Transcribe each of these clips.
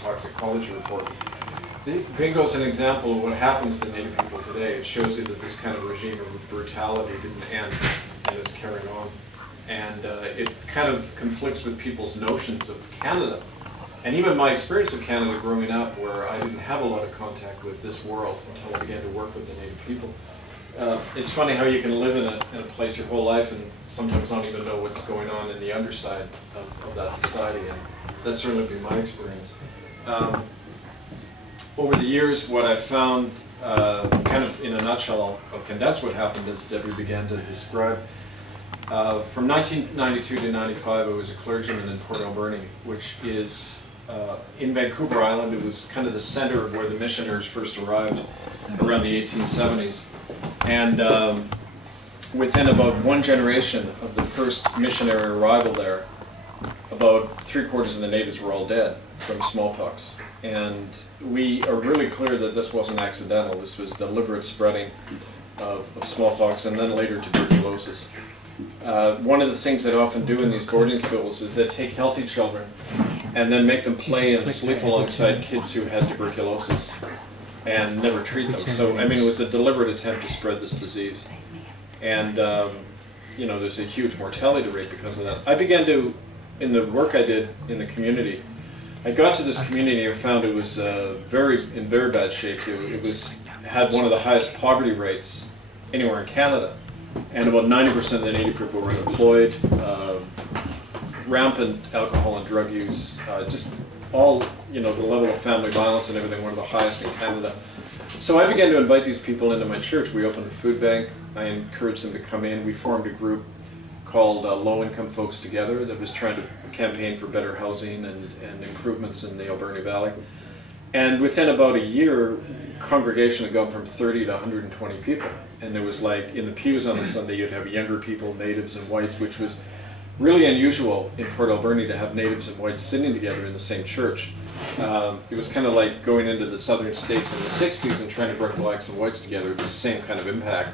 toxicology report. Bingo is an example of what happens to Native people today. It shows you that this kind of regime of brutality didn't end and it's carrying on. And it kind of conflicts with people's notions of Canada. And even my experience of Canada growing up, where I didn't have a lot of contact with this world until I began to work with the Native people. It's funny how you can live in a place your whole life and sometimes not even know what's going on in the underside of that society, and that's certainly been my experience. Over the years, what I found, kind of in a nutshell, I'll condense what happened as Debbie began to describe. From 1992 to 95, I was a clergyman in Port Alberni, which is in Vancouver Island. It was kind of the center of where the missionaries first arrived around the 1870s. And within about one generation of the first missionary arrival there, about 3/4 of the natives were all dead from smallpox. And we are really clear that this wasn't accidental. This was deliberate spreading of smallpox and then later tuberculosis. One of the things they often do in these boarding schools is they take healthy children and then make them play and sleep alongside kids who had tuberculosis and never treat them. So, I mean, it was a deliberate attempt to spread this disease. And, you know, there's a huge mortality rate because of that. I began to, in the work I did in the community, I got to this community and found it was in very bad shape too. It had one of the highest poverty rates anywhere in Canada. And about 90% of the Native people were unemployed, rampant alcohol and drug use, just all, you know, the level of family violence and everything, one of the highest in Canada. So I began to invite these people into my church. We opened a food bank. I encouraged them to come in. We formed a group called Low Income Folks Together that was trying to campaign for better housing and improvements in the Alberni Valley. And within about a year, congregation had gone from 30 to 120 people. And there was, like, in the pews on a Sunday, you'd have younger people, natives and whites, which was really unusual in Port Alberni to have natives and whites sitting together in the same church. It was kind of like going into the southern states in the 60s and trying to bring blacks and whites together. It was the same kind of impact.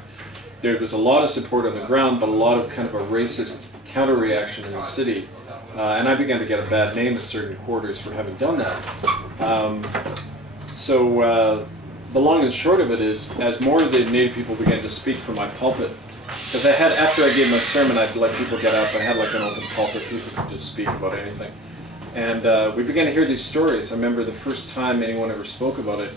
There was a lot of support on the ground, but a lot of kind of a racist counter-reaction in the city. And I began to get a bad name in certain quarters for having done that. The long and short of it is, as more of the Native people began to speak from my pulpit, because after I gave my sermon, I'd let people get up. I had like an open pulpit, people could just speak about anything. And we began to hear these stories. I remember the first time anyone ever spoke about it,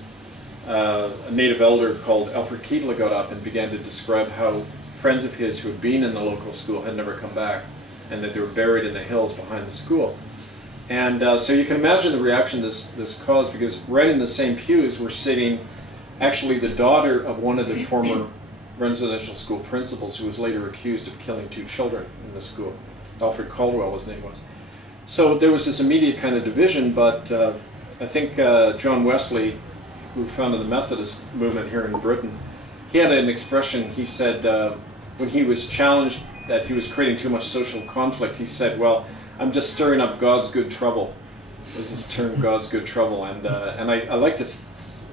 a Native elder called Alfred Keitla got up and began to describe how friends of his who had been in the local school had never come back, and that they were buried in the hills behind the school. And so you can imagine the reaction this caused, because right in the same pews were sitting actually the daughter of one of the former residential school principals, who was later accused of killing 2 children in the school. Alfred Caldwell, his name was. So there was this immediate kind of division, but I think John Wesley, who founded the Methodist movement here in Britain, he had an expression. He said, when he was challenged that he was creating too much social conflict, he said, well, I'm just stirring up God's good trouble. There's this term, God's good trouble, and I like to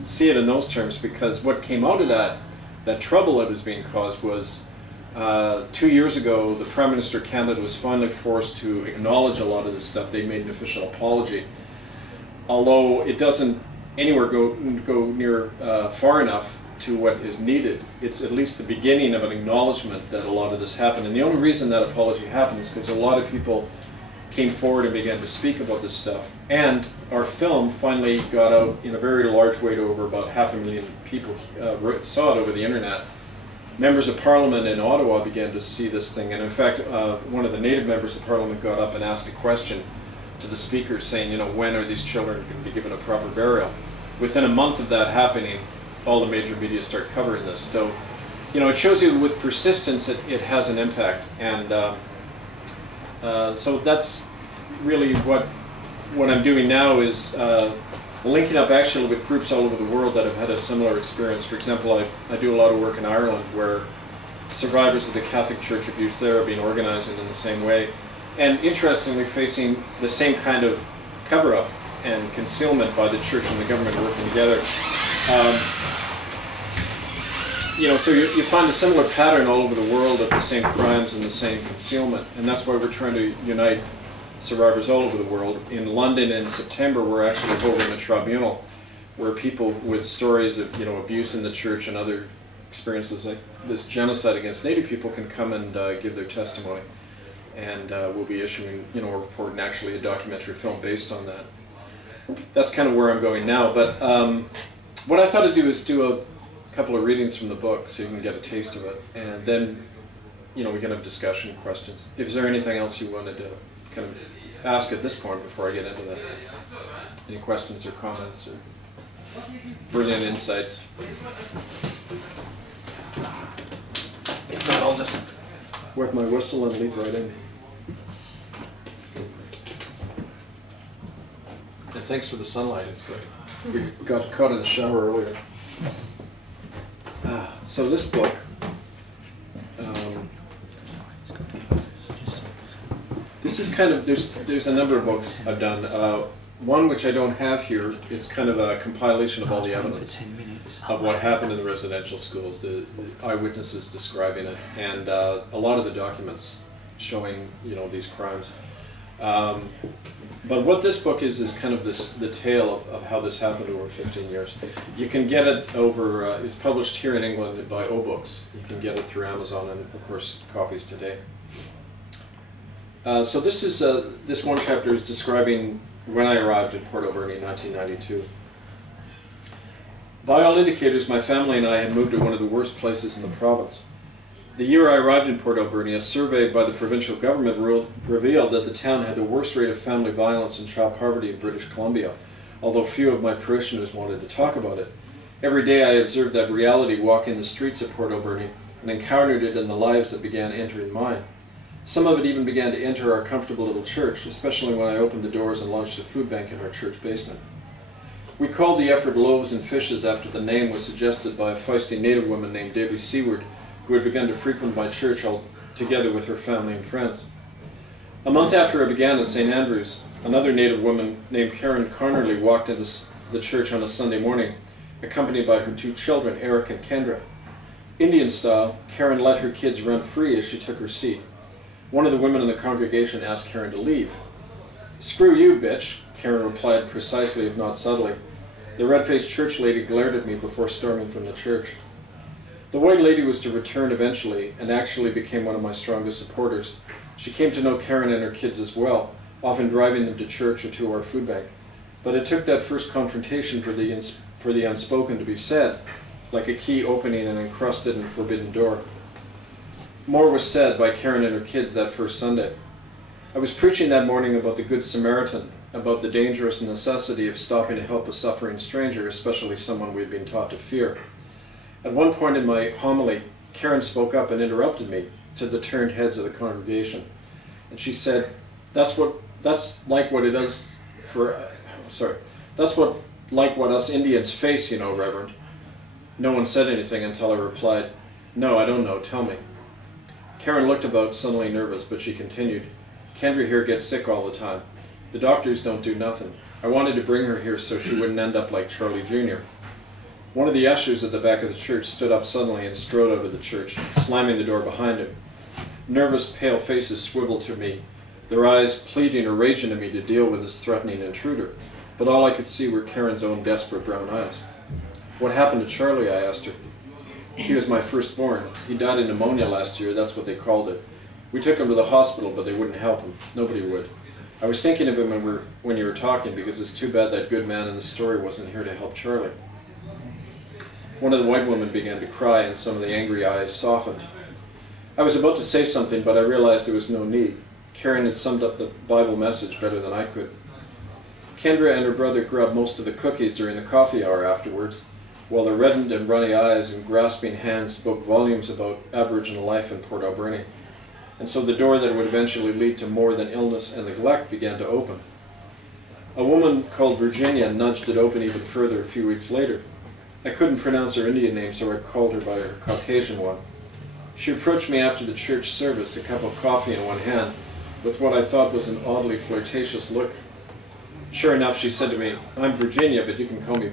see it in those terms, because what came out of that trouble that was being caused was 2 years ago, the Prime Minister of Canada was finally forced to acknowledge a lot of this stuff. They made an official apology, although it doesn't anywhere go near far enough to what is needed. It's at least the beginning of an acknowledgement that a lot of this happened. And the only reason that apology happened is because a lot of people came forward and began to speak about this stuff. And our film finally got out in a very large way to over about 500,000 people saw it over the internet. Members of Parliament in Ottawa began to see this thing, and in fact, one of the Native members of Parliament got up and asked a question to the speaker saying, you know, when are these children going to be given a proper burial? Within a month of that happening, all the major media start covering this. So, you know, it shows you with persistence it has an impact, and so that's really what I'm doing now is linking up actually with groups all over the world that have had a similar experience. For example, I do a lot of work in Ireland where survivors of the Catholic Church abuse there are being organized in the same way, and interestingly facing the same kind of cover-up and concealment by the church and the government working together. You know, so you find a similar pattern all over the world of the same crimes and the same concealment, and that's why we're trying to unite survivors all over the world. In London in September, we're actually holding a tribunal where people with stories of abuse in the church and other experiences like this genocide against Native people can come and give their testimony. And we'll be issuing a report and actually a documentary film based on that. That's kind of where I'm going now. But what I thought I'd do is do a couple of readings from the book so you can get a taste of it. And then we can have discussion, questions. Is there anything else you wanted to kind of ask at this point before I get into that? Any questions or comments or brilliant insights? If not, I'll just wet my whistle and leap right in. And thanks for the sunlight, it's great. We got caught in the shower earlier. So this book, this is kind of, there's a number of books I've done. One which I don't have here, it's kind of a compilation of all the evidence of what happened in the residential schools, the eyewitnesses describing it, and a lot of the documents showing these crimes. But what this book is kind of the tale of how this happened over 15 years. You can get it over, it's published here in England by O Books. You can get it through Amazon and of course copies today. So this is this one chapter is describing when I arrived in Port Alberni in 1992. By all indicators, my family and I had moved to one of the worst places in the province. The year I arrived in Port Alberni, a survey by the provincial government revealed that the town had the worst rate of family violence and child poverty in British Columbia, although few of my parishioners wanted to talk about it. Every day I observed that reality walking the streets of Port Alberni and encountered it in the lives that began entering mine. Some of it even began to enter our comfortable little church, especially when I opened the doors and launched a food bank in our church basement. We called the effort Loaves and Fishes after the name was suggested by a feisty native woman named Debbie Seward, who had begun to frequent my church together with her family and friends. A month after I began at St. Andrews, another native woman named Karen Connerly walked into the church on a Sunday morning, accompanied by her 2 children, Eric and Kendra. Indian style, Karen let her kids run free as she took her seat. One of the women in the congregation asked Karen to leave. "Screw you, bitch," Karen replied precisely, if not subtly. The red-faced church lady glared at me before storming from the church. The white lady was to return eventually and actually became one of my strongest supporters. She came to know Karen and her kids as well, often driving them to church or to our food bank. But it took that first confrontation for the unspoken to be said, like a key opening an encrusted and forbidden door. More was said by Karen and her kids that first Sunday. I was preaching that morning about the Good Samaritan, about the dangerous necessity of stopping to help a suffering stranger, especially someone we had been taught to fear. At one point in my homily, Karen spoke up and interrupted me to the turned heads of the congregation. And she said, that's like what us Indians face, Reverend. No one said anything until I replied, "No, I don't know, tell me." Karen looked about, suddenly nervous, but she continued, "Kendra here gets sick all the time. The doctors don't do nothing. I wanted to bring her here so she wouldn't end up like Charlie Jr." One of the ushers at the back of the church stood up suddenly and strode out of the church, slamming the door behind him. Nervous, pale faces swiveled to me, their eyes pleading or raging at me to deal with this threatening intruder, but all I could see were Karen's own desperate brown eyes. "What happened to Charlie?" I asked her. "He was my firstborn. He died of pneumonia last year, that's what they called it. We took him to the hospital, but they wouldn't help him. Nobody would. I was thinking of him when you were talking, because it's too bad that good man in the story wasn't here to help Charlie." One of the white women began to cry, and some of the angry eyes softened. I was about to say something, but I realized there was no need. Karen had summed up the Bible message better than I could. Kendra and her brother grabbed most of the cookies during the coffee hour afterwards, while their reddened and runny eyes and grasping hands spoke volumes about Aboriginal life in Port Alberni. And so the door that would eventually lead to more than illness and neglect began to open. A woman called Virginia nudged it open even further a few weeks later. I couldn't pronounce her Indian name, so I called her by her Caucasian one. She approached me after the church service, a cup of coffee in one hand, with what I thought was an oddly flirtatious look. Sure enough, she said to me, "I'm Virginia, but you can call me